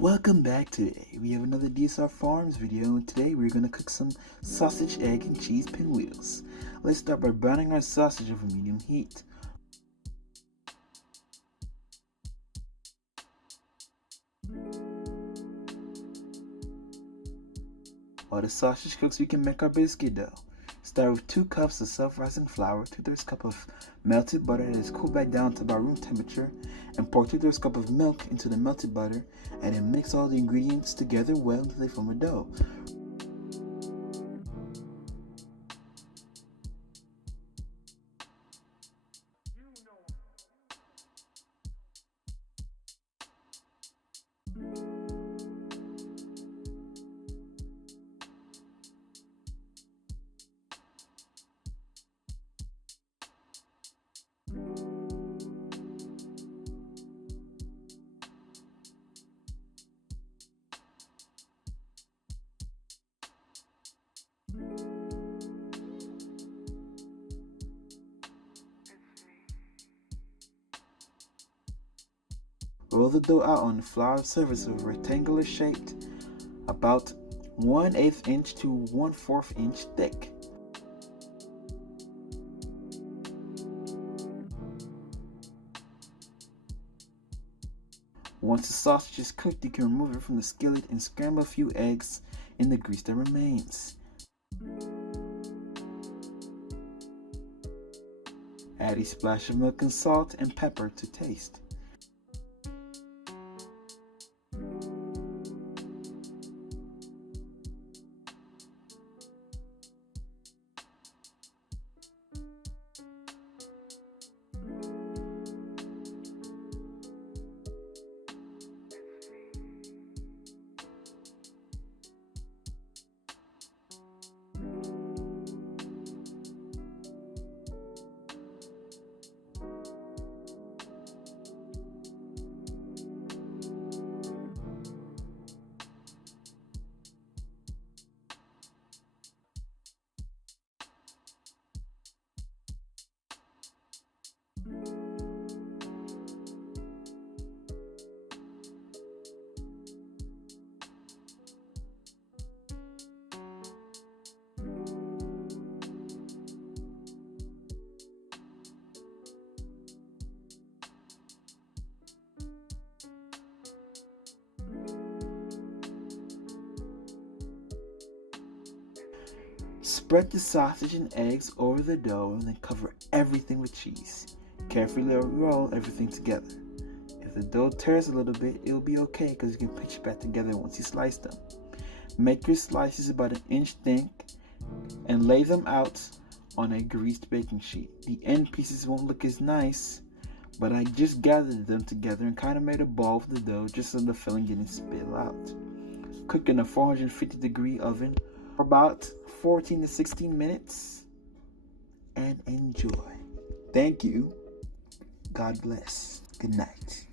Welcome back. Today we have another DSR Farms video, and today we're going to cook some sausage, egg, and cheese pinwheels. Let's start by browning our sausage over medium heat. While the sausage cooks, we can make our biscuit dough. Start with 2 cups of self-rising flour, 2/3 cup of melted butter that is cooled back down to about room temperature, and pour 2/3 cup of milk into the melted butter, and then mix all the ingredients together well until they form a dough. Roll the dough out on the flour surface of a rectangular shaped, about 1/8 inch to 1/4 inch thick. Once the sausage is cooked, you can remove it from the skillet and scramble a few eggs in the grease that remains. Add a splash of milk and salt and pepper to taste. Spread the sausage and eggs over the dough and then cover everything with cheese. Carefully roll everything together. If the dough tears a little bit, it'll be okay because you can pinch it back together once you slice them. Make your slices about 1 inch thick and lay them out on a greased baking sheet. The end pieces won't look as nice, but I just gathered them together and kind of made a ball with the dough just so the filling didn't spill out. Cook in a 450-degree oven for about 14 to 16 minutes and enjoy. Thank you. God bless. Good night.